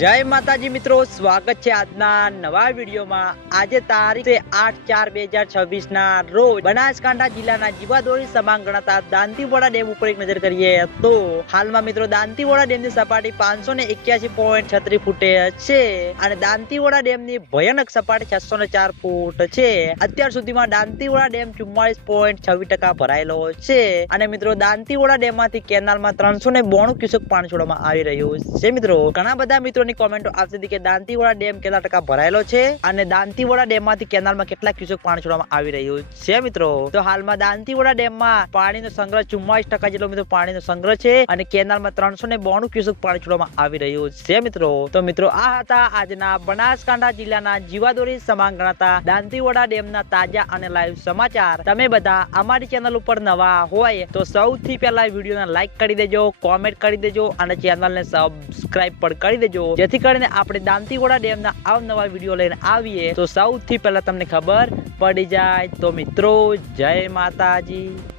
જય માતાજી મિત્રો, સ્વાગત છે આજના નવા વિડીયોમાં। આજે તારીખ 8/4/2026 ના રોજ બનાસકાંઠા જિલ્લાના જીવાદોરી સમાન ગણાતા દાંતીવાડા ડેમ ઉપર એક નજર કરીએ તો હાલમાં મિત્રો દાંતીવાડા ડેમની સપાટી 581.36 ફૂટે છે અને દાંતીવાડા ડેમની ભયાનક સપાટી 604 ફૂટ છે। અત્યાર સુધીમાં દાંતીવાડા ડેમ 44.26% ભરાયેલો છે અને મિત્રો દાંતીવાડા ડેમમાંથી કેનાલમાં 392 ક્યુસેક પાણી છોડવામાં આવી રહ્યું છે। મિત્રો ઘણા બધા મિત્રોની કોમેન્ટો આવતી હતી કે દાંતીવાડા ડેમ કેટલા ટકા ભરાયેલો છે અને દાંતીવાડા ડેમમાંથી કેનાલમાં કેટલા ક્યુસેક પાણી છોડવામાં આવી રહ્યું છે। મિત્રો તો હાલમાં દાંતીવાડા ડેમમાં પાણીનો સંગ્રહ 44% જેટલો મિત્રો પાણીનો સંગ્રહ છે અને કેનાલમાં 392 ક્યુસેક પાણી છોડવામાં આવી રહ્યું છે। મિત્રો તો મિત્રો આ હતા આજના બનાસકાંઠા જિલ્લાના જીવાદોરી સમાન ગણાતા દાંતીવાડા ડેમના તાજા અને લાઈવ સમાચાર। તમે બધા અમારી ચેનલ ઉપર નવા હોય તો સૌથી પહેલા વિડીયોને લાઈક કરી દેજો, કોમેન્ટ કરી દેજો અને ચેનલને સબસ્ક્રાઇબ પણ કરી દેજો, જેથી કરીને આપણે દાંતીવાડા ડેમના અવનવા વિડીયો લઈને આવીએ તો સૌથી પહેલા તમને ખબર પડી જાય। તો મિત્રો જય માતાજી।